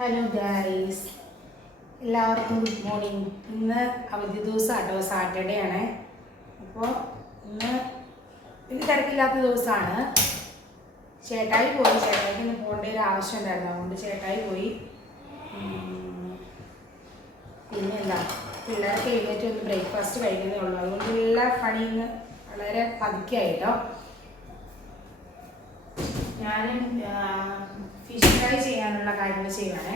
Hello guys, എല്ലാവർക്കും good morning. ഇന്ന് അവധി ദിവസമാട്ടോ, സാറ്റർഡേ ആണ്. അപ്പോൾ ഇന്ന് വലിയ തിരക്കില്ലാത്ത ദിവസമാണ്. ചേട്ടായി പോയി, ചേട്ടായിക്ക് ഇന്ന് പോകേണ്ട ഒരു ആവശ്യം ഉണ്ടായിരുന്നു, അതുകൊണ്ട് ചേട്ടായി പോയി. പിന്നെ എന്താ, പിള്ളേർക്ക് എഴുന്നേറ്റ് ഒന്ന് ബ്രേക്ക്ഫാസ്റ്റ് കഴിക്കുന്നേ ഉള്ളൂ, അതുകൊണ്ട് എല്ലാ പണിയിൽ നിന്ന് വളരെ പതുക്കെയായിട്ടോ. ഞാനും ഫിഷ് ഫ്രൈ ചെയ്യാനുള്ള കാര്യങ്ങൾ ചെയ്യുവാണ്.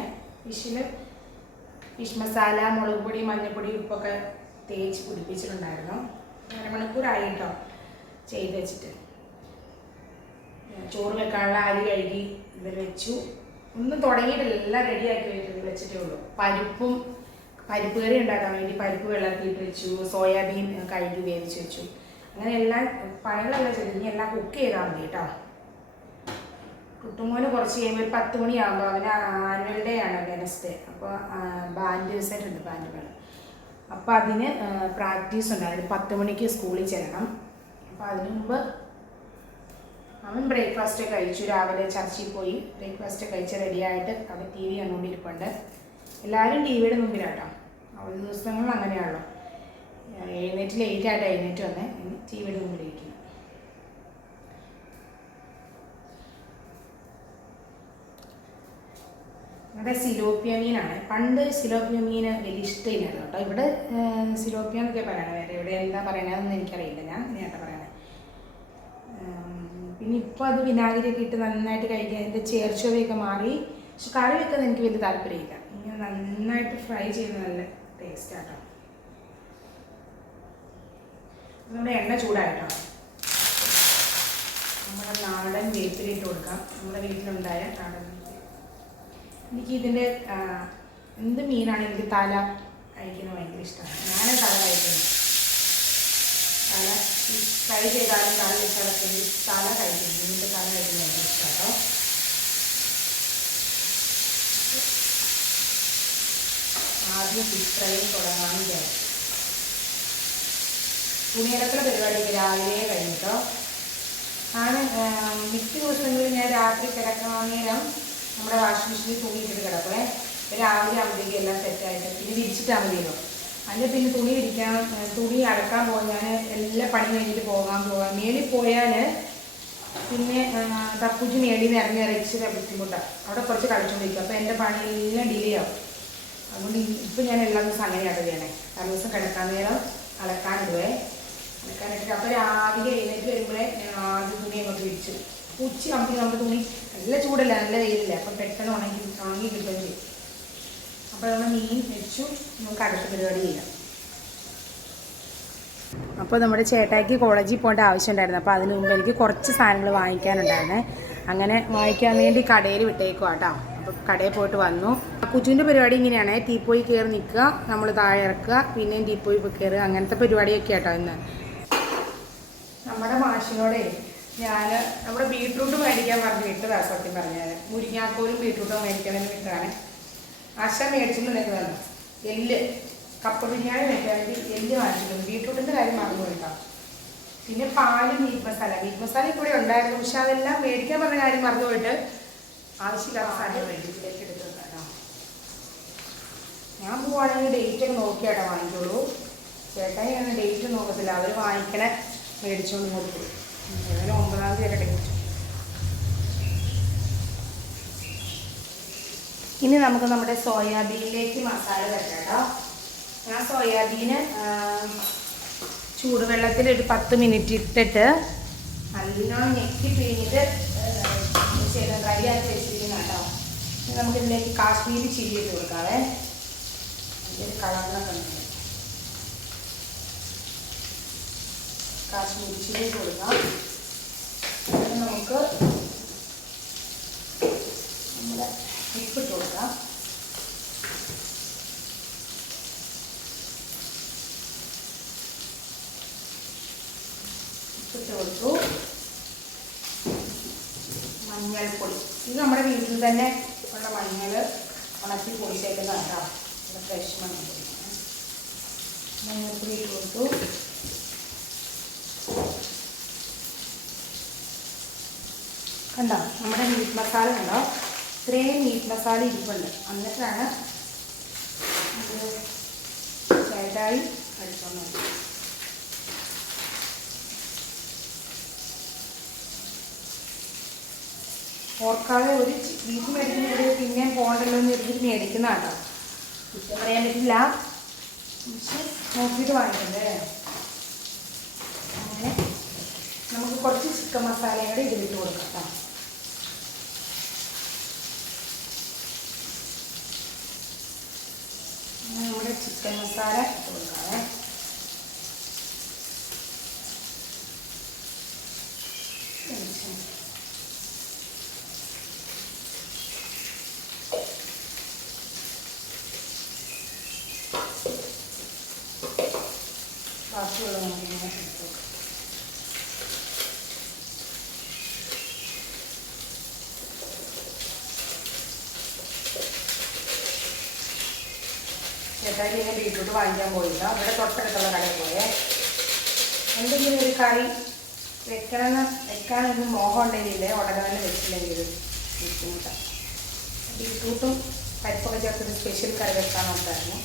ഫിഷ് മസാല, മുളക് പൊടി, മഞ്ഞൾപ്പൊടി, ഉപ്പൊക്കെ തേച്ച് പിടിപ്പിച്ചിട്ടുണ്ടായിരുന്നു. അരമണിക്കൂറായി കേട്ടോ ചെയ്ത് വെച്ചിട്ട്. ചോറ് വെക്കാനുള്ള അരി കഴുകി ഇതിൽ വെച്ചു. ഒന്നും തുടങ്ങിയിട്ടില്ല, എല്ലാം റെഡിയാക്കി വെച്ചിട്ടേ ഉള്ളൂ. പരിപ്പ് കറി ഉണ്ടാക്കാൻ വേണ്ടി പരിപ്പ് വെള്ളത്തിയിട്ട് വെച്ചു, സോയാബീൻ കഴുകി വേവിച്ച് വെച്ചു. അങ്ങനെ എല്ലാം പണികളെല്ലാം ചെയ്തു. ഇനി എല്ലാം കുക്ക് ചെയ്താൽ മതി കേട്ടോ. കുട്ടുമോന് കുറച്ച് കഴിയുമ്പോൾ ഒരു 10 മണിയാകുമ്പോൾ അവന് ആനുവൽ ഡേ ആണ്, വെനസ്ഡേ. അപ്പോൾ ബാൻഡ് സെറ്റ് ഉണ്ട്, ബാൻഡ് മേളം. അപ്പോൾ അതിന് പ്രാക്ടീസ് ഉണ്ട്. അതിന് 10 മണിക്ക് സ്കൂളിൽ ചെല്ലണം. അപ്പോൾ അതിന് മുമ്പ് അവൻ ബ്രേക്ക്ഫാസ്റ്റ് കഴിച്ചു. രാവിലെ ചർച്ചിൽ പോയി ബ്രേക്ക്ഫാസ്റ്റ് കഴിച്ച് റെഡിയായിട്ട് അവൻ TV കണ്ടുകൊണ്ടിരിപ്പുണ്ട്. എല്ലാവരും TVയുടെ മുമ്പിലാട്ടോ. അവധി ദിവസങ്ങളിൽ അങ്ങനെയാണല്ലോ, എഴുന്നേറ്റ് ലേറ്റായിട്ട് എഴുന്നേറ്റ് വന്ന് TVയുടെ മുമ്പിലിരിക്കുന്നു. ഇവിടെ സിലോപ്പിയ മീനാണ്. പണ്ട് സിലോപ്പിയ മീൻ വലിയ ഇഷ്ടമില്ലായിരുന്നു കേട്ടോ. ഇവിടെ സിലോപ്പിയ എന്നൊക്കെ പറയണത്, വേറെ ഇവിടെ എന്താ പറയണതെന്ന് എനിക്കറിയില്ല, ഞാൻ ഇങ്ങനെയാട്ടോ പറയണത്. പിന്നെ ഇപ്പോൾ അത് വിനാഗിരിയൊക്കെ ഇട്ട് നന്നായിട്ട് കഴിക്കാൻ അതിൻ്റെ ചേർച്ചവയൊക്കെ മാറി. പക്ഷെ കറി വെക്കുന്നത് എനിക്ക് വലിയ താല്പര്യമില്ല. ഇങ്ങനെ നന്നായിട്ട് ഫ്രൈ ചെയ്യുന്നത് നല്ല ടേസ്റ്റാട്ടോ. നമ്മുടെ എണ്ണ ചൂടായിട്ടോ. നമ്മുടെ നാടൻ വേപ്പിലിട്ട് കൊടുക്കാം. നമ്മുടെ വീട്ടിലുണ്ടായ നാടൻ. എനിക്ക് ഇതിൻ്റെ എന്ത് മീനാണ്, എനിക്ക് തല കഴിക്കുന്നത് ഭയങ്കര ഇഷ്ടമാണ്. ഞാനും തല കഴിക്കുന്നു. തല ഫ്രൈ ചെയ്താലും കറി വെച്ചാലൊക്കെ എനിക്ക് തല കഴിക്കുന്നു. ഇതിൻ്റെ തല കഴിക്കുന്നത് ഭയങ്കര ഇഷ്ടമാട്ടോ. ആദ്യം ഫിഷ് ഫ്രൈയും തുടങ്ങാൻ വിചാരിച്ചു. തുണിയലക്കുള്ള പരിപാടിയൊക്കെ രാവിലെ കഴിഞ്ഞിട്ടോ. മിക്ക ദിവസങ്ങളിൽ ഞാൻ രാത്രി കിടക്കാൻ നേരം നമ്മുടെ വാഷിംഗ് മെഷീനിൽ തുണി ഇട്ടിട്ട് കിടക്കുമേ. രാവിലെ ആകുമ്പോഴേക്കും എല്ലാം സെറ്റായിട്ട് പിന്നെ വിരിച്ചിട്ടാൽ മതിയല്ലോ. അതിൻ്റെ പിന്നെ തുണി അടക്കാൻ പോകാൻ ഞാൻ എല്ലാ പണി കഴിഞ്ഞിട്ട് പോകാം. മേലിൽ പോയാൽ പിന്നെ തപ്പൂച്ചി മേളിൽ നിന്ന് ഇറങ്ങിച്ചിട്ട് ബുദ്ധിമുട്ടാണ്. അവിടെ കുറച്ച് കളിച്ചുകൊണ്ടിരിക്കും. അപ്പോൾ എൻ്റെ പണിയെല്ലാം ഡിലേ ആവും. അതുകൊണ്ട് ഇപ്പം ഞാൻ എല്ലാ ദിവസവും അങ്ങനെയാണ് ചെയ്യണേ. തലേ ദിവസം കിടക്കാൻ നേരം അലക്കാനിടുവേ. അലക്കാനിട്ടിട്ട് അപ്പോൾ രാവിലെ എഴുന്നേറ്റ് വരുമ്പോഴേ ഞാൻ ആദ്യം തുണി അങ്ങോട്ട് വിരിച്ചു. ഉച്ച ആകുമ്പോൾ നമ്മുടെ തുണി നല്ല ചൂടല്ല, നല്ല വെയിലല്ലേ, അപ്പം പെട്ടെന്ന് ഉണങ്ങി കിട്ടുകയും ചെയ്യും. അപ്പോൾ നമ്മൾ മീൻ വെച്ചു. നമുക്ക് അടുത്ത പരിപാടി ചെയ്യാം. അപ്പോൾ നമ്മുടെ ചേട്ടായിക്ക് കോളേജിൽ പോകേണ്ട ആവശ്യം ഉണ്ടായിരുന്നു. അപ്പോൾ അതിന് മുമ്പ് എനിക്ക് കുറച്ച് സാധനങ്ങൾ വാങ്ങിക്കാനുണ്ടായിരുന്നേ. അങ്ങനെ വാങ്ങിക്കാൻ വേണ്ടി കടയിൽ വിട്ടേക്കുക കേട്ടോ. അപ്പോൾ കടയിൽ പോയിട്ട് വന്നു. കുച്ചുവിൻ്റെ പരിപാടി ഇങ്ങനെയാണ്. ടീപ്പോയി കയറി നിൽക്കുക, നമ്മൾ താഴെ ഇറക്കുക, പിന്നെയും ടീപ്പോയി കയറുക, അങ്ങനത്തെ പരിപാടിയൊക്കെ കേട്ടോ. ഇന്ന് നമ്മുടെ മാഷിനോടെ നമ്മുടെ ബീട്രൂട്ട് മേടിക്കാൻ പറഞ്ഞ് വിട്ടതാണ്. സത്യം പറഞ്ഞാൽ മുരിങ്ങാക്കോലും ബീട്രൂട്ടും മേടിക്കാൻ വേണ്ടി വിട്ടതാണ്. ആശ മേടിച്ചിട്ട് നിൽക്കുന്നതാണ്. എല്ല് കപ്പ ബിരിയാണി മേടിക്കാൻ വേണ്ടി എല്ല് വാങ്ങിച്ചിട്ടുണ്ട്. ബീട്രൂട്ടിൻ്റെ കാര്യം മറന്നു പോയിട്ടാണ്. പിന്നെ പാല്, മീറ്റ് മസാല കൂടെ ഉണ്ടായിരുന്നു. പക്ഷെ അതെല്ലാം മേടിക്കാൻ പറഞ്ഞ കാര്യം മറന്നു പോയിട്ട് ആവശ്യമില്ലാത്ത സാധനം മേടിച്ചിലേക്ക് എടുത്തിട്ടുണ്ടോ. ഞാൻ പോവുകയാണെങ്കിൽ ഡേറ്റൊക്കെ നോക്കിയാട്ടോ വാങ്ങിക്കോളൂ. ചേട്ടായി അങ്ങനെ ഡേറ്റ് നോക്കത്തില്ല, അവർ വാങ്ങിക്കണേ മേടിച്ചുകൊണ്ട് കൊടുക്കും. ഏതായാലും 9-ാം തീയതി ഡേറ്റ്. ഇനി നമുക്ക് നമ്മുടെ സോയാബീനിലേക്ക് മസാല വെച്ചാട്ടോ. ഞാൻ സോയാബീന് ചൂടുവെള്ളത്തിൽ ഒരു 10 മിനിറ്റ് ഇട്ടിട്ട് നല്ലോണം ഞെക്കി പിഴിഞ്ഞിട്ട് ഡ്രൈ ആക്കി വെച്ചിരിക്കുന്ന കേട്ടോ. നമുക്കിതിലേക്ക് കാശ്മീരി ചില്ലി ഇട്ട് കൊടുക്കാവേ. അതിൻ്റെ കളറിനൊക്കെ ഉണ്ട്. കാശ്മീരി ചില്ലി ഇട്ട് കൊടുക്കാം. നമുക്ക് നമ്മുടെ ഉപ്പിട്ട് കൊടുക്കാം. ഉപ്പിട്ട് കൊടുത്തു. മഞ്ഞൾപ്പൊടി, ഇത് നമ്മുടെ വീട്ടിൽ തന്നെ ഉള്ള മഞ്ഞൾ ഉണക്കി പൊടിച്ചേക്കുന്നതാണ് കേട്ടോ. ഇവിടെ ഫ്രഷ് മഞ്ഞൾപ്പൊടി. മഞ്ഞൾപ്പൊടി ഇട്ട് കൊടുത്തു. കണ്ടോ നമ്മുടെ മീറ്റ് മസാല കണ്ടോ. ഇത്രയും മീറ്റ് മസാല ഇരിപ്പുണ്ട്. എന്നിട്ടാണ് ഇത് ചേട്ടായി അടിച്ചോണ്ട് ഓർക്കാതെ ഒരു ബീഫ് മേടിക്കുന്നത് പിന്നെയും പോകണ്ടല്ലോ എന്ന് എഴുതിയിട്ട് മേടിക്കുന്നതാട്ടോ. കുറ്റം പറയാൻ പറ്റില്ല, പക്ഷെ നോക്കിയിട്ട് വാങ്ങിക്കണ്ടേ. അങ്ങനെ നമുക്ക് കുറച്ച് ചിക്കൻ മസാലയും കൂടെ ഇതിലിട്ട് കൊടുക്കാം കേട്ടോ. നമ്മുടെ ചിക്കൻ മസാല ഇട്ട് കൊടുക്കാവേ. ബാക്കിയുള്ള നമുക്കിങ്ങനെ ഇട്ടു. ചേട്ടായി ഇങ്ങനെ ബീറ്റ്റൂട്ട് വാങ്ങിക്കാൻ പോയില്ല, അവിടെ തൊട്ടടുത്തുള്ള കടയിൽ പോയേ. എന്തെങ്കിലും ഒരു കറി വെക്കാനൊരു മോഹം ഉണ്ടെങ്കിലേ ഉടനെ തന്നെ വെച്ചില്ലെങ്കിൽ ബുദ്ധിമുട്ടാണ്. ബീറ്റ്റൂട്ടും പരിപ്പൊക്കെ ചേർത്തൊരു സ്പെഷ്യൽ കറി വെക്കാനുണ്ടായിരുന്നു.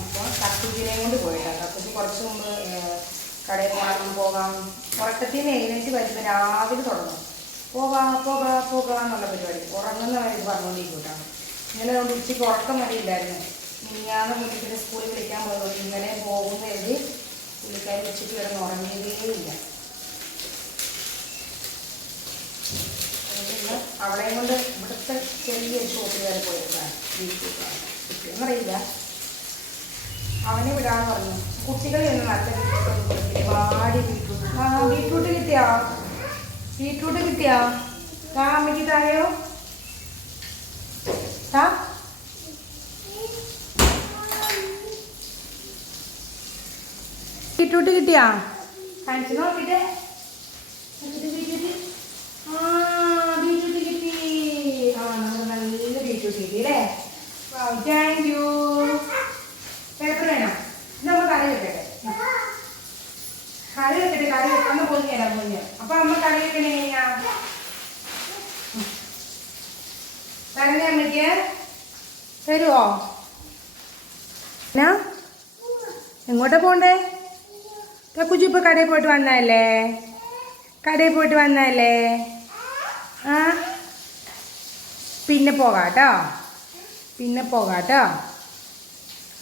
അപ്പോൾ കക്കുജിനെയും കൊണ്ട് പോയിട്ടാണ്. കക്കുജി കുറച്ച് മുമ്പ് കടയിൽ പോകാം ഉറക്കത്തിൽ നിന്ന് എഴുന്നേറ്റ് വരുമ്പോൾ രാവിലെ തുടങ്ങും പോകാന്നുള്ള പരിപാടി. ഉറങ്ങുന്നവരെ ഇത് പറഞ്ഞുകൊണ്ടിരിക്കൂട്ടാണ്. ഇന്നലെ കൊണ്ട് ഉച്ചയ്ക്ക് ഉറക്കം വരെയില്ലായിരുന്നു. മിനിഞ്ഞാന്ന് മുന്നിട്ട് സ്കൂളിൽ വിളിക്കാൻ പോയതുകൊണ്ട് ഇന്നലെ പോകുന്ന എഴുതി പുള്ളിക്കാരി ഉച്ചയ്ക്ക് കിടന്ന് ഉറങ്ങിയതേയില്ല. അവളെയും കൊണ്ട് ഇവിടുത്തെ ചെറിയൊരു ഷോപ്പിൽ വരെ പോയിരുന്നതാണ്. ബീറ്റ്റൂട്ടാണ് എന്നറിയില്ല, അവനെ വിടാന്ന് പറഞ്ഞു. കുട്ടികളെ ഒന്ന് നല്ല ബീറ്റ്റൂട്ട് ഒരുപാട് ബീറ്റ്റൂട്ട് കിട്ടിയാ അമ്മയ്ക്ക് തായോ ബീറ്റ്റൂട്ട് കിട്ടിയാ കാണിച്ചു നോക്കിട്ടെ. ബീറ്റ്റൂട്ട് കിട്ടി. നമുക്ക് നല്ല ബീറ്റ്റൂട്ട് കിട്ടി അല്ലേ. Thank you. പേപ്പർ വേണം. നമ്മൾ കറി വെക്കട്ടെ. കറി വെക്കാന്ന് പോഞ്ഞ. അപ്പൊ അമ്മ കറി വെക്കണേ എങ്ങനെയാ പറഞ്ഞ അമ്മയ്ക്ക് തരുവോ? എന്നാ എങ്ങോട്ടാ പോണ്ടേ? കുജു ഇപ്പൊ കടയിൽ പോയിട്ട് വന്നല്ലേ? ആ പിന്നെ പോകാട്ടോ.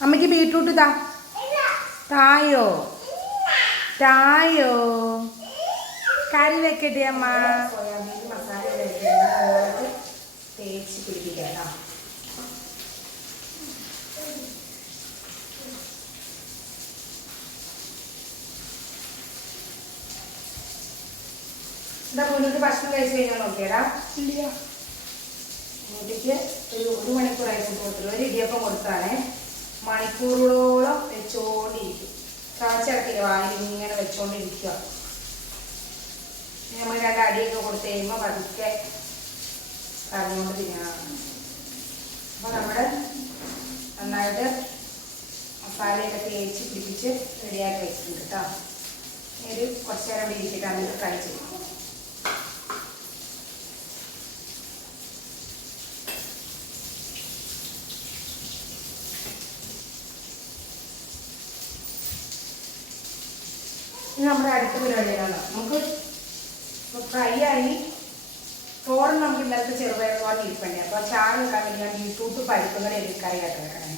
അമ്മയ്ക്ക് ബീറ്റ്റൂട്ട് തായോ കറി വെക്കട്ടെ അമ്മ. സോയാബീൻ മസാല തേച്ച് പിടിപ്പിക്കാം. എന്താ മുന്നോട്ട് ഭക്ഷണം കഴിച്ചു കഴിഞ്ഞാൽ നോക്കിയടാ. മുന്നോട്ടേക്ക് ഒരു മണിക്കൂറായി ഫുഡ് കൊടുത്തില്ല. ഒരു ഇടിയപ്പം കൊടുത്താണേ മണിക്കൂറുകളോളം വെച്ചോണ്ടിരിക്കും. ചവച്ചിറക്കില്ല, വായിൽ ഇങ്ങനെ വെച്ചോണ്ടിരിക്കുക. നമ്മൾ 2 അടിയൊക്കെ കൊടുത്തു കഴിയുമ്പോൾ പതുക്കെ കറിഞ്ഞുകൊണ്ട് തിന്നാണ്. അപ്പോൾ നമ്മൾ നന്നായിട്ട് മസാലയൊക്കെ തേച്ച് പിടിപ്പിച്ച് റെഡിയാക്കി വെച്ചിട്ടുണ്ട് കേട്ടോ. ഒരു കുറച്ച് നേരം ഇരിക്കട്ടെ, എന്നിട്ട് ഫ്രൈ ചെയ്യും. ഇനി നമ്മുടെ അടുത്ത പരിപാടിയാണ്. നമുക്ക് ഫ്രൈ ആയി തോരൻ നമുക്ക് ഇന്നലത്തെ ചെറുപയറുപാട് ഇരിപ്പണ്ടേ. അപ്പോൾ ചാറ് വെക്കാൻ വേണ്ടി ഞാൻ ബീറ്റ്റൂട്ട് പരിപ്പും കൂടെ ഒരു കറിയായിട്ട് വെക്കണേ.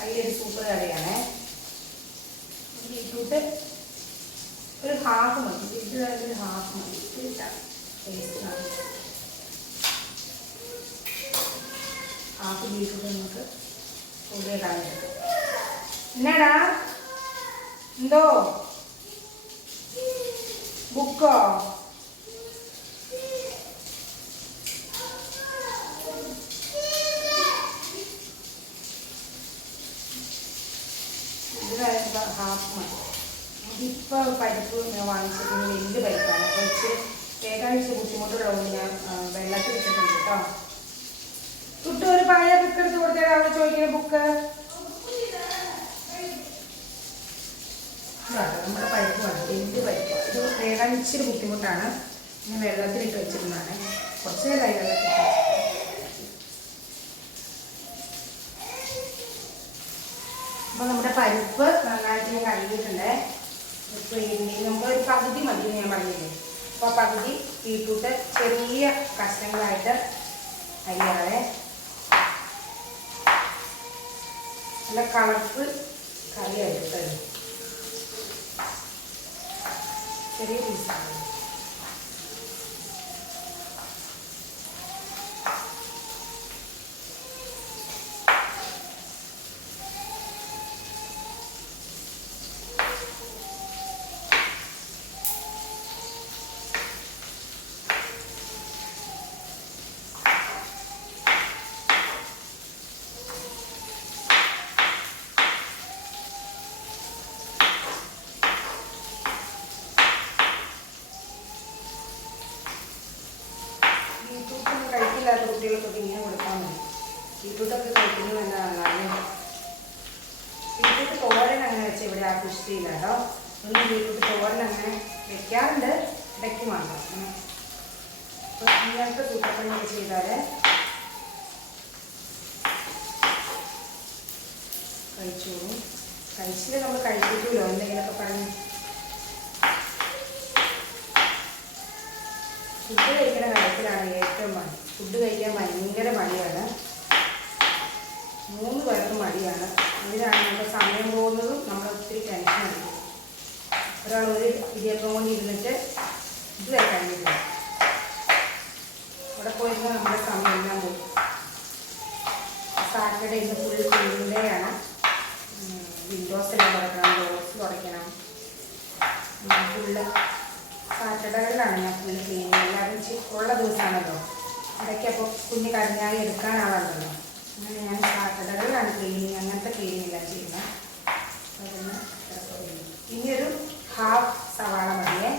അതിലൊരു സൂപ്പർ കറിയാണേ. ബീറ്റ്റൂട്ട് ഒരു ഹാഫ് മതി. ഒരു ഹാഫ് മതി. ടേസ്റ്റ് ഹാഫ് ബീറ്റ്റൂട്ട് നമുക്ക് കൂടുതൽ കളഞ്ഞെടുക്കാം. എന്നാടാ എന്തോ ബുക്കോ? ഹാഫ് മതി. ഇപ്പോൾ പരിപ്പ് ഞാൻ വാങ്ങിച്ചത് വലിയ പരിപ്പാണ്. അപ്പോൾ വെച്ച് ഏകാഴ്ച ബുദ്ധിമുട്ടുള്ളതുകൊണ്ട് ഞാൻ വെള്ളത്തിൽ ഇട്ടിട്ടുണ്ട് കേട്ടോ. കുട്ടി ഒരു പഴയ ബുക്ക് എടുത്ത് കൊടുത്തേ. അവിടെ ചോദിക്കുന്ന ബുക്ക് നമ്മുടെ പരിപ്പ് വേണം, എന്ത് പരിപ്പ്. ഇത് വേകാൻ ഇച്ചിരി ബുദ്ധിമുട്ടാണ്. ഞാൻ വെള്ളത്തിലിട്ട് വെച്ചിരുന്നതാണ്, കുറച്ച് നേരമായി വെള്ളത്തിലിട്ട് വെച്ചിട്ട്. അപ്പോൾ നമ്മുടെ പരിപ്പ് നന്നായിട്ട് ഞാൻ കഴുകിയിട്ടുണ്ട്. ഇപ്പോൾ നമുക്ക് ഒരു പകുതി മതി ഞാൻ പറഞ്ഞില്ലേ. അപ്പോൾ ആ പകുതി ബീറ്റ്റൂട്ട് ചെറിയ കഷ്ണങ്ങളായിട്ട് അരിയാതെ നല്ല കളർഫുൾ കറിയായിട്ട് തരും. ചെറിയ പീസാണ്. ബീറ്റ്റൂട്ടൊന്നും കഴിക്കില്ലാത്ത കുട്ടികൾക്കൊക്കെ ഇങ്ങനെ കൊടുക്കാൻ മതി. ബീറ്റ്റൂട്ടൊക്കെ കഴിക്കുന്നത് നല്ലതാണ്. ബീറ്റ്റൂട്ട് തോരൻ അങ്ങനെ വെച്ചാൽ ഇവിടെ ആർക്കും ഇഷ്ടമില്ല കേട്ടോ. ഒന്നും ബീറ്റ്റൂട്ട് തോരൻ അങ്ങനെ വെക്കാറുണ്ട്, ഇടയ്ക്ക് മാത്രം. അപ്പോൾ ഇങ്ങനത്തെ സൂത്രപ്പണിയൊക്കെ ചെയ്താൽ കഴിച്ചോളൂ. കഴിച്ചിട്ട് നമ്മൾ കഴിപ്പിക്കുമല്ലോ എന്തെങ്കിലുമൊക്കെ പറഞ്ഞ്. ഫുഡ് കഴിക്കുന്ന കാര്യത്തിലാണ് ഏറ്റവും മടി. ഫുഡ് കഴിക്കാൻ ഭയങ്കര മടിയാണ്. 3 പേർക്കും മടിയാണ്. ഇതിനാണ് നമ്മുടെ സമയം പോകുന്നതും നമ്മൾ ഒത്തിരി ടെൻഷൻ എടുക്കും. ഒരാൾ ഒരു ഇടിയപ്പം കൊണ്ട് ഇരുന്നിട്ട് ഇത് കഴിക്കാൻ പറ്റില്ല. അവിടെ പോയിരുന്നാൽ നമ്മുടെ സമയം എല്ലാം പോകും. സാറ്റർഡേ ഇന്ന് ഫുൾ ക്ലീനിങ് ഡേ ആണ്. വിൻഡോസ് എല്ലാം തുടയ്ക്കണം, ഡോർസ് തുടയ്ക്കണം. ഫുള്ള് സാറ്റർഡേകളിലാണ് ഞാൻ ഫുള്ള് ക്ലീനിങ്. എല്ലാവരും ഉള്ള ദിവസമാണല്ലോ. ഇടയ്ക്ക് അപ്പോൾ കുഞ്ഞ് കരഞ്ഞാൽ എടുക്കാൻ ആളുണ്ടല്ലോ. അങ്ങനെ ഞാൻ സാറ്റർഡേകളിലാണ് ക്ലീനിങ്, അങ്ങനത്തെ ക്ലീനിങ് എല്ലാം ചെയ്യുന്നത്. അതൊന്ന് ഇനിയൊരു ഹാഫ് സവാള മതിയേ.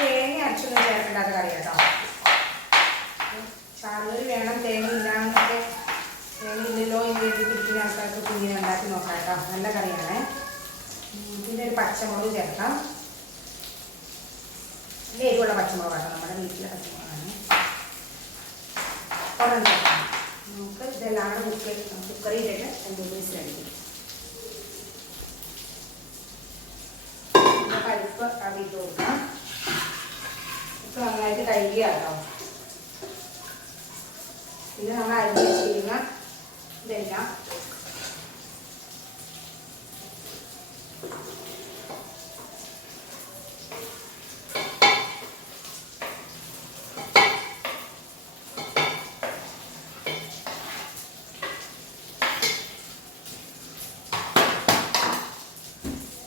തേങ്ങ അരച്ചൊന്നും ചേർക്കേണ്ടാത്ത കറി കേട്ടോ. ചാറുകറി വേണം, തേങ്ങ ഇല്ലാന്നൊക്കെ. തേങ്ങ ഇല്ലല്ലോ എന്ന് എഴുതി പിടിക്കുന്ന ആൾക്കാർക്ക് കുഞ്ഞിനെ ഉണ്ടാക്കി നോക്കാം കേട്ടോ. നല്ല കറിയാണേ. പിന്നെ ഒരു പച്ചമുളക് ചേർക്കാം. എരിവുള്ള പച്ചമുളകാണ്, നമ്മുടെ വീട്ടിലെ പച്ചമുളകാണ്. ഒരെണ്ണം ചേർക്കാം. നമുക്ക് ഇതെല്ലാം കൂടെ കുക്കറിയിലിട്ട് 2 വിസിലടിക്കും. പരിപ്പ് അവിട്ട് കൊടുക്കാം. ഇപ്പം നന്നായിട്ട് കഴുകിയ കേട്ടോ. പിന്നെ നമ്മൾ അരിഞ്ഞ് ചെയ്യുന്ന ഇതെല്ലാം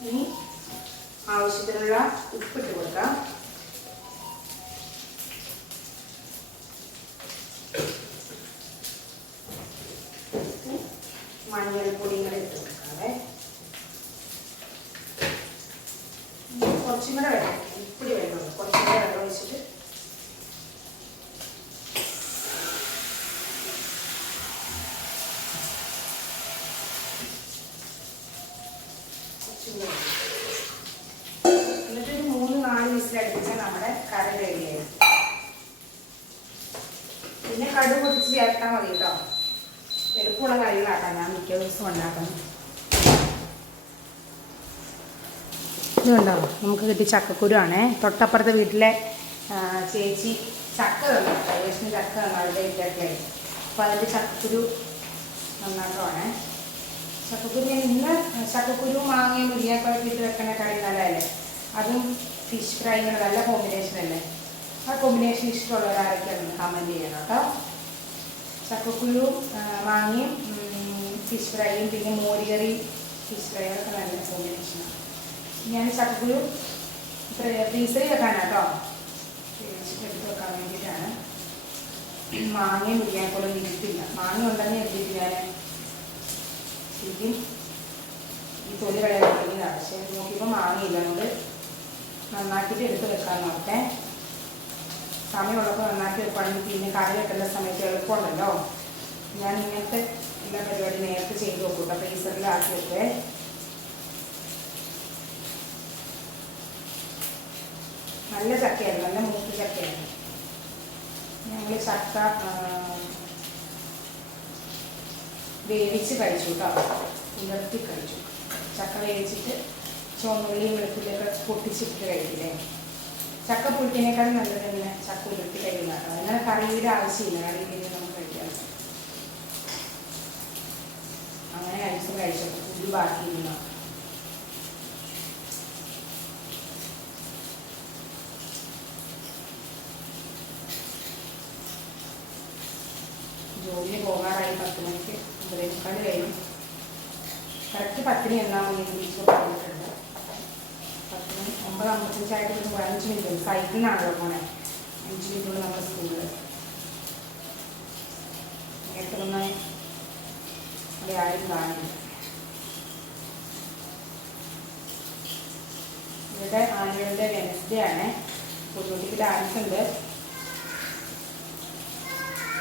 ഇനി ആവശ്യത്തിനുള്ള ഉപ്പിട്ട് കൊടുക്കാം. മഞ്ഞൾപ്പൊടിയും കൂടെ ഇട്ട് കൊടുക്കാവേ. കുറച്ചും കൂടെ വെള്ളം, ഇപ്പിടി വെള്ളമുള്ളൂ. കുറച്ചും കൂടെ വെള്ളം ഒഴിച്ചിട്ട് എന്നിട്ടൊരു 3-4 വിസിലടുപ്പിച്ചാൽ നമ്മുടെ കറി റെഡിയായി. പിന്നെ കടുക് പൊട്ടിച്ച് ചേർത്താൽ മതി കേട്ടോ. എളുപ്പമുള്ള കറികളാക്കാം ഞാൻ മിക്ക ദിവസവും ഉണ്ടാക്കുന്നത്. ഇതുണ്ടാവും നമുക്ക് കിട്ടിയ ചക്കക്കുരു ആണേ. തൊട്ടപ്പുറത്തെ വീട്ടിലെ ചേച്ചി ചക്ക തന്നു, പ്രവേശന ചക്ക തന്നു അവരുടെ വീട്ടിലൊക്കെ. അപ്പോൾ അതിൻ്റെ ചക്കക്കുരു നന്നാക്കമാണേ. ചക്കക്കുരു ഞാൻ ഇന്ന് ചക്കക്കുരു മാങ്ങയും മുരിങ്ങയൊക്കെ ഇട്ട് വെക്കണ കറി നല്ലതല്ലേ. അതും ഫിഷ് ഫ്രൈ നല്ല കോമ്പിനേഷൻ അല്ലേ. ആ കോമ്പിനേഷൻ ഇഷ്ടമുള്ളവരാരൊക്കെയാണ് കമൻറ്റ് ചെയ്യണം കേട്ടോ. ചക്കക്കുരു മാങ്ങയും ഫിഷ് ഫ്രൈയും പിന്നെ മോരുകറി ഫിഷ് ഫ്രൈ ഒക്കെ നല്ല കോമ്പിനേഷനാണ്. ഞാൻ ചക്കക്കുരു ഫ്രീസറിൽ വെക്കാനാണ് കേട്ടോ. എടുത്ത് വെക്കാൻ വേണ്ടിയിട്ടാണ്. മാങ്ങയും മുരിങ്ങാക്കോളും ഇരിപ്പില്ല. മാങ്ങ ഉണ്ടെന്ന് എഴുതിയിട്ട് ഞാൻ ശരിക്കും ഈ തൊലി കളയാൻ തുടങ്ങിയതാണ്. പക്ഷേ നോക്കിയപ്പോൾ മാങ്ങയില്ല. അതുകൊണ്ട് നന്നാക്കിയിട്ട് എടുത്ത് വെക്കാൻ നോക്കട്ടെ. സമയമുള്ളപ്പോൾ നന്നാക്കി വെക്കുകയാണെങ്കിൽ പിന്നെ കറി വെക്കേണ്ട സമയത്ത് എളുപ്പമുണ്ടല്ലോ. ഞാൻ ഇങ്ങനത്തെ എല്ലാ പരിപാടി നേരത്തെ ചെയ്ത് വെക്കും കേട്ടോ. ഫ്രീസറിലാക്കി വെക്കേ. നല്ല ചക്കയാണ്, നല്ല മൂത്ത് ചക്കയാണ്. ഞങ്ങൾ ചക്ക വേവിച്ച് കഴിച്ചു കേട്ടോ. ഉലർത്തി കഴിച്ചു. ചക്ക വേവിച്ചിട്ട് ചുവന്നുള്ളിയും വെളുത്തുള്ളിയൊക്കെ പൊട്ടിച്ചിട്ട് കഴിക്കില്ലേ. ചക്ക പുഴുക്കിനേക്കാളും നല്ലത് തന്നെ ചക്ക ഉലർത്തി കഴിക്കുന്നതാണ്. അങ്ങനെ കറിയുടെ ആവശ്യമില്ല, കറിയില്ലെങ്കിൽ നമുക്ക് കഴിക്കാം. അങ്ങനെ കഴിച്ചപ്പോൾ പുളി ബാക്കിയിരുന്ന ജോലിന് പോകാറായി. 10 മണിക്ക് 9:45 കഴിഞ്ഞു. കറക്റ്റ് 10 എന്നാൽ മതി ബീച്ച് പറഞ്ഞിട്ടുണ്ട്. 10 9:55 5 മിനിറ്റ് സൈക്കിളിനാണല്ലോ പോണേ. 5 മിനിറ്റുള്ള നമ്മുടെ സ്കൂളിൽ നേരത്തെ വന്നാൽ അവിടെ ആരും കാണില്ല. ഇവിടെ ആനുവലിൻ്റെ വെനസ്ഡേ ആണ്. കുട്ടിക്ക് ഡാൻസ് ഉണ്ട്.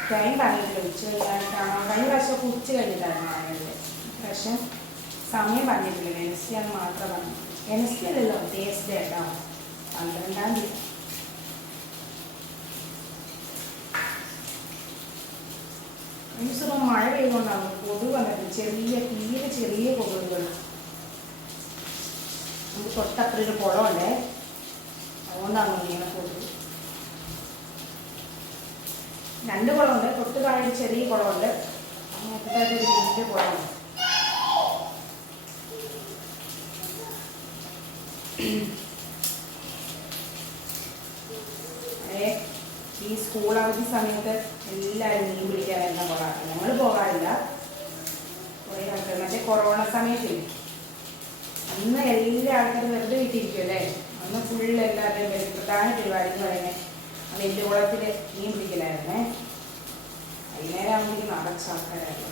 ടൈം പറഞ്ഞിട്ടില്ല, ഉച്ച കഴിഞ്ഞാൽ കഴിഞ്ഞ പ്രാവശ്യം ഉച്ച കഴിഞ്ഞിട്ടായിരുന്നു ആനുവലിൻ്റെ. പ്രാവശ്യം സമയം പറഞ്ഞിട്ടില്ല, വെനസ്ഡേ ആണ് മാത്രം പറഞ്ഞു. വെനസ്ഡേ അല്ലല്ലോ, തേഴ്സ്ഡേ കേട്ടോ, 12-ാം തീയതി. ഈ ദിവസം മഴ പെയ്തുകൊണ്ടാണ് കൊതുക് വന്നിട്ട് തീരെ ചെറിയ കൊതുകുകൾ. നമുക്ക് തൊട്ടപ്പുറൊരു കുളമുണ്ടേ, അതുകൊണ്ടാണ് ഇങ്ങനെ കൊതുക്. 2 കുളമുണ്ട്. തൊട്ട് താഴെ ചെറിയ കുളമുണ്ട്, അങ്ങനത്തെ ഒരു വലിയ കുളമുണ്ട്. ഈ സ്കൂൾ അവധി സമയത്ത് എല്ലാവരും മീൻ പിടിക്കാൻ വരുന്ന കുളമാണ്. ഞങ്ങൾ പോകാറില്ല. കുറേ ആൾക്കാർ മറ്റേ കൊറോണ സമയത്തില്ല, അന്ന് എല്ലാ ആൾക്കാരും വെറുതെ വീട്ടിരിക്കുമല്ലേ. അന്ന് ഫുള്ള് എല്ലാവരുടെയും പ്രധാന പരിപാടി എന്ന് പറയുന്നത് വലിയ കുളത്തിൽ മീൻ പിടിക്കലായിരുന്നേ. വൈകുന്നേരം ആകുമ്പോഴേക്കും നിറച്ച ആൾക്കാരായിരുന്നു.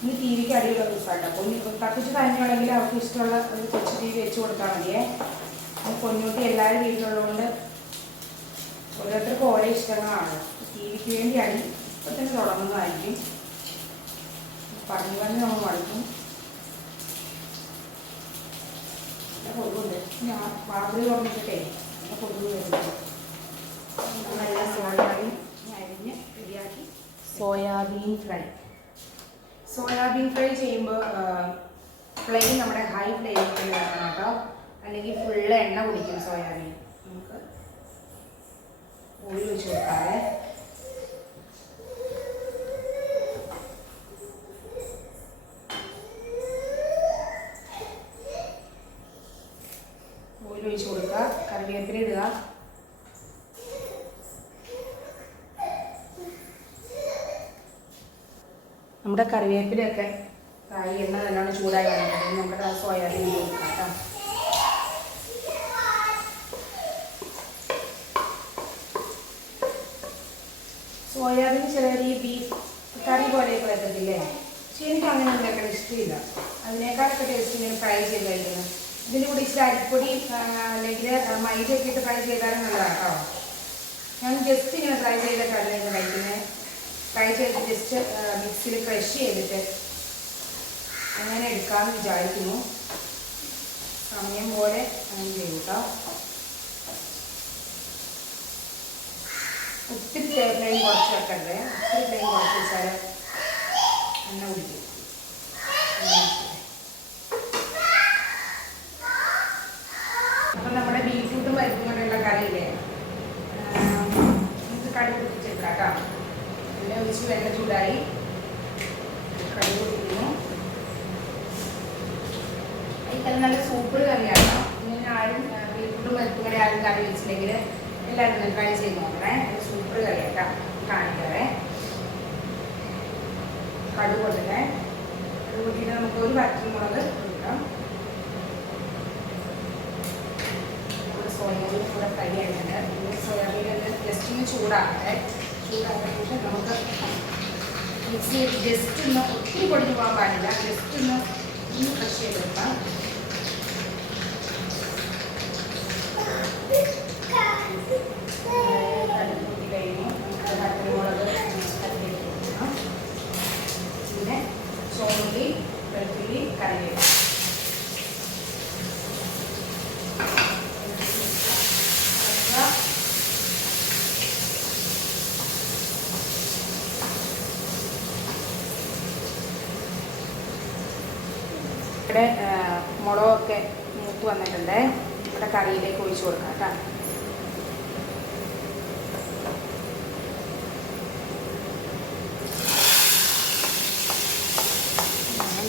ഇനി ടി വിക്ക് അടിയുള്ള ദിവസമായിട്ട്. അപ്പോൾ തപ്പിച്ച് തന്നെയാണെങ്കിൽ അവർക്ക് ഇഷ്ടമുള്ള ഒരു കൊച്ചു ടി വി വെച്ച് കൊടുത്താൽ മതിയേ. പൊന്നൂട്ടി എല്ലാവരും വീട്ടിലുള്ളതുകൊണ്ട് ഓരോരുത്തർക്കും ഓരോ ഇഷ്ടങ്ങളാണ്. ടി വിക്ക് വേണ്ടിയാണ് ഇപ്പം തന്നെ തുടങ്ങുന്നതായിരിക്കും. പറഞ്ഞു നമ്മൾ മടുക്കും. കൊതുകുണ്ട്. ഞാൻ വാതിൽ തുറന്നിട്ടേ കൊതുക് വരുന്നത്. നമ്മളെല്ലാം സോയാബീൻ അരിഞ്ഞ് റെഡിയാക്കി. സോയാബീൻ ഫ്രൈ ചെയ്യുമ്പോൾ ഫ്ലെയിം നമ്മുടെ ഹൈ ഫ്ലെയിമിൽ വേണം കേട്ടോ, അല്ലെങ്കിൽ ഫുള്ള് എണ്ണ കുടിക്കും സോയാബീൻ. നമുക്ക് ഓയിൽ ഒഴിച്ച് കൊടുക്കാതെ. ഓയിൽ ഒഴിച്ച് കൊടുക്കുക, കറിവേപ്പില ഇടുക. നമ്മുടെ കറിവേപ്പിലൊക്കെ എണ്ണ നല്ലോണം ചൂടായി വന്നിട്ട് നമ്മുടെ സോയാബീൻ കൊടുക്കാം കേട്ടോ. സോയാബീൻ ചിലർ ഈ ബീഫ് കറി പോലെയൊക്കെ വെക്കത്തില്ലേ, പക്ഷെ എനിക്ക് അങ്ങനെ ഒന്നും വെക്കാൻ ഇഷ്ടമില്ല. അതിനേക്കാളൊക്കെ ടേസ്റ്റ് ഇങ്ങനെ ഫ്രൈ ചെയ്ത് കഴിക്കുന്നത്. ഇതിൻ്റെ കൂടെ ഇച്ചിരി അരിപ്പൊടി അല്ലെങ്കിൽ മൈദയൊക്കെ ഇട്ട് ഫ്രൈ ചെയ്താലും നല്ലതാണ് കേട്ടോ. ഞാൻ ജസ്റ്റ് ഇങ്ങനെ ഫ്രൈ ചെയ്തിട്ടല്ല ഇത് കഴിക്കുന്നത്. ഫ്രൈ ചെയ്ത് ജസ്റ്റ് മിക്സിയിൽ ക്രഷ് ചെയ്തിട്ട് അങ്ങനെ എടുക്കാമെന്ന് വിചാരിക്കുന്നു. സമയം പോലെ അങ്ങനെ ചെയ്യും കേട്ടോ. ഒത്തിരി ഫ്ലെയിം കുറച്ച് വെക്കരുത്. ഒത്തിരി ഫ്ലെയിം കുറച്ച് വെച്ചാൽ എണ്ണ കുടിക്കും. അപ്പം നമ്മുടെ ബീറ്റ്റൂട്ടും പരിപ്പും കൊണ്ടുള്ള കറിയില്ലേ, നമുക്ക് കടുക് പൊട്ടിച്ചെടുക്കാം കേട്ടോ. എണ്ണ ഒഴിച്ച് വെള്ളം ചൂടായി കടുക് പൊട്ടിക്കുന്നു. ഇപ്പം നല്ല സൂപ്പർ കറിയാണ്. ഇങ്ങനെ ആരും ബീറ്റ്റൂട്ടും പരിപ്പും കൂടെ ആരും കറി വെച്ചില്ലെങ്കിൽ എല്ലാവരും ഒന്ന് ട്രൈ ചെയ്ത് നോക്കണേ. സൂപ്പർ കറിയാട്ടോ, കാണിക്കാവേ. കടുക് പൊട്ടട്ടെ. കടുക് പൊട്ടിയിട്ട് നമുക്ക് ഒരു വറ്റൽമുളക് കൊടുക്കാം. സോയാബീൻ കൂടെ ഫ്രൈ ആയിട്ടുണ്ട്. സോയാബീൻ ജസ്റ്റ് ഒന്ന് ചൂടാക്കട്ടെ. ചൂടാക്കിയിട്ട് നമുക്ക് മിക്സ് ചെയ്ത് ജസ്റ്റ് ഒന്ന് ഒത്തിരി പൊടിഞ്ഞു പോകാൻ പാടില്ല. ജസ്റ്റ് ഒന്ന് ക്രഷ് ചെയ്തെടുക്കാം. ചുവന്നുള്ളി, വെളുത്തുള്ളി, കറിവേപ്പില. ഇവിടെ മുളകൊക്കെ മൂത്ത് വന്നിട്ടുണ്ട്. ഇവിടെ കറിയിലേക്ക് ഒഴിച്ചു കൊടുക്കാം കേട്ടോ.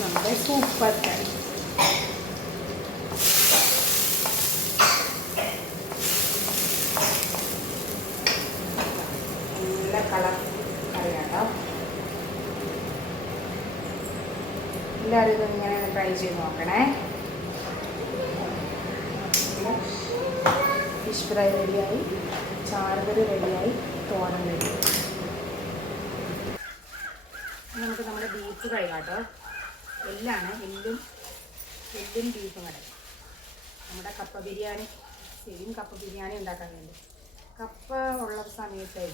നമ്മുടെ സൂപ്പർ കറി. നല്ല കളർ കറിയാട്ടോ. എല്ലാവരും ഇതൊന്നിങ്ങനെ ട്രൈ ചെയ്ത് നോക്കണേ. ഫിഷ് ഫ്രൈ റെഡിയായി, ചാറുകറി റെഡിയായി, തോരൻ റെഡി. നമുക്ക് നമ്മുടെ ബീഫ് കഴുകാട്ടോ. എല്ലാണ് എല്ലും ബീഫും കിടക്കും. നമ്മുടെ കപ്പ ബിരിയാണി, സെയിം കപ്പ ബിരിയാണി ഉണ്ടാക്കാൻ വേണ്ടി കപ്പ ഉള്ള സമയത്ത്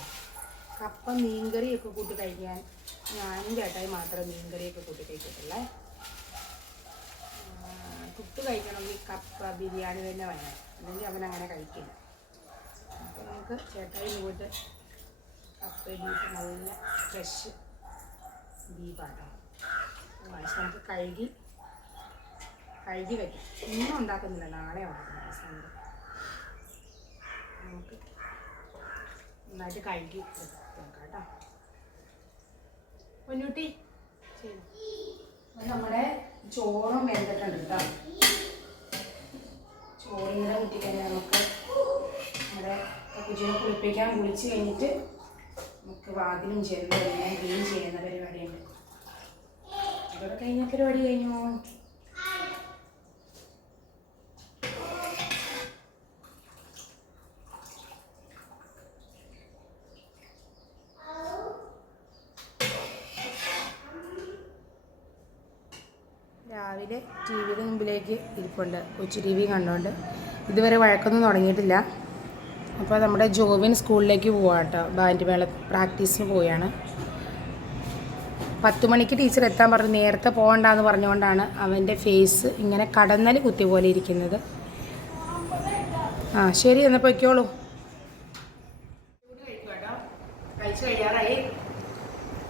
കപ്പ മീൻകറിയൊക്കെ കൂട്ടി കഴിക്കാൻ ഞാനും ചേട്ടായി മാത്രമേ മീൻകറിയൊക്കെ കൂട്ടി കഴിക്കത്തുള്ളേ. പുട്ട് കഴിക്കണമെങ്കിൽ കപ്പ ബിരിയാണി തന്നെ വേണം, അല്ലെങ്കിൽ അവനങ്ങനെ കഴിക്കില്ല. അപ്പോൾ നമുക്ക് ചേട്ടായി പോയിട്ട് കപ്പ ബീഫ് നല്ല ഫ്രഷ് ബീഫാട്ടോ നമുക്ക് കഴുകി വയ്ക്കും. ഇന്നും ഉണ്ടാക്കുന്നില്ല, നാളെ ഉണ്ടാക്കുന്നത്. നമുക്ക് നന്നായിട്ട് കഴുകി വെക്കാം കേട്ടോ. പൊന്നൂട്ടി ശരി. നമ്മുടെ ചോറും വെന്തിട്ടുണ്ട് കേട്ടോ. ചോറിങ്ങനെ കുട്ടിക്കഴിഞ്ഞാൽ നമുക്ക് നമ്മുടെ കുഞ്ഞിനെ കുളിച്ച് കഴിഞ്ഞിട്ട് നമുക്ക് വാതിലും ചെല്ലും എല്ലാം ക്ലീൻ ചെയ്യുന്ന പരിപാടിയുണ്ട്. അതോടെ കഴിഞ്ഞ പരിപാടി കഴിഞ്ഞു. രാവിലെ ടി വിയുടെ മുമ്പിലേക്ക് ഇരിപ്പുണ്ട്. കൊച്ചു ടി വി കണ്ടുകൊണ്ട് ഇതുവരെ വഴക്കൊന്നും തുടങ്ങിയിട്ടില്ല. അപ്പോൾ നമ്മുടെ ജോവിൻ സ്കൂളിലേക്ക് പോവാം കേട്ടോ. ബാൻഡ് മേള പ്രാക്ടീസിന് പോവുകയാണ്. 10 മണിക്ക് ടീച്ചർ എത്താൻ പറഞ്ഞു. നേരത്തെ പോകണ്ടെന്ന് പറഞ്ഞുകൊണ്ടാണ് അവൻ്റെ ഫേസ് ഇങ്ങനെ കടന്നൽ കുത്തി പോലെ ഇരിക്കുന്നത്. ശരി, എന്നാൽ പൊയ്ക്കോളൂ. കഴിച്ചു കഴിയാറായി.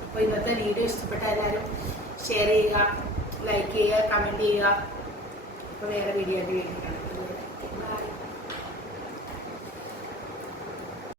അപ്പോൾ ഇന്നത്തെ വീഡിയോ ഇഷ്ടപ്പെട്ട എല്ലാവരും ഷെയർ ചെയ്യുക, ലൈക്ക് ചെയ്യുക, കമൻറ്റ് ചെയ്യുക. അപ്പോൾ വേറെ വീഡിയോ ആയിട്ട് കേൾക്കാം.